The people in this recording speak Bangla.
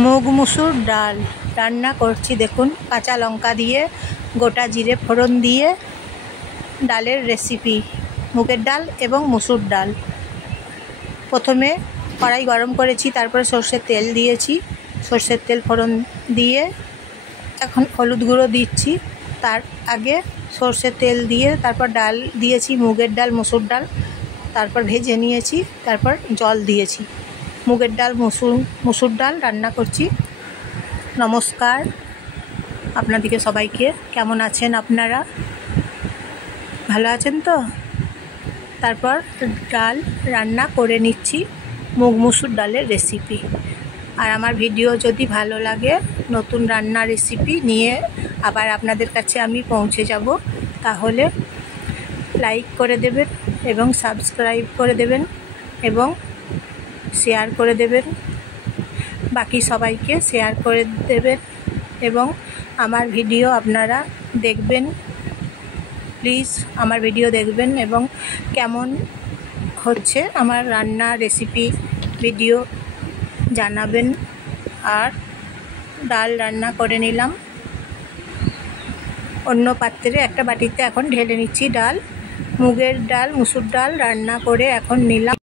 মুগ মুসুর ডাল রান্না করছি দেখুন, কাঁচা লঙ্কা দিয়ে গোটা জিরে ফোড়ন দিয়ে ডালের রেসিপি। মুগের ডাল এবং মুসুর ডাল। প্রথমে কড়াই গরম করেছি, তারপরে সর্ষের তেল দিয়েছি। সর্ষের তেল ফোড়ন দিয়ে এখন হলুদ গুঁড়ো দিচ্ছি। তার আগে সর্ষের তেল দিয়ে তারপর ডাল দিয়েছি, মুগের ডাল মুসুর ডাল, তারপর ভেজে নিয়েছি, তারপর জল দিয়েছি। মুগের ডাল মুসুর ডাল রান্না করছি। নমস্কার আপনাদেরকে সবাইকে। কেমন আছেন আপনারা? ভালো আছেন তো? তারপর ডাল রান্না করে নিচ্ছি, মুগ মুসুর ডালের রেসিপি। আর আমার ভিডিও যদি ভালো লাগে, নতুন রান্না রেসিপি নিয়ে আবার আপনাদের কাছে আমি পৌঁছে যাব, তাহলে লাইক করে দেবেন এবং সাবস্ক্রাইব করে দেবেন এবং শেয়ার করে দেবেন, বাকি সবাইকে শেয়ার করে দেবেন এবং আমার ভিডিও আপনারা দেখবেন। প্লিজ আমার ভিডিও দেখবেন এবং কেমন হচ্ছে আমার রান্না রেসিপি ভিডিও জানাবেন। আর ডাল রান্না করে নিলাম অন্য পাত্রে, একটা বাটিতে এখন ঢেলে নিচ্ছি ডাল। মুগের ডাল মুসুর ডাল রান্না করে এখন নিলাম।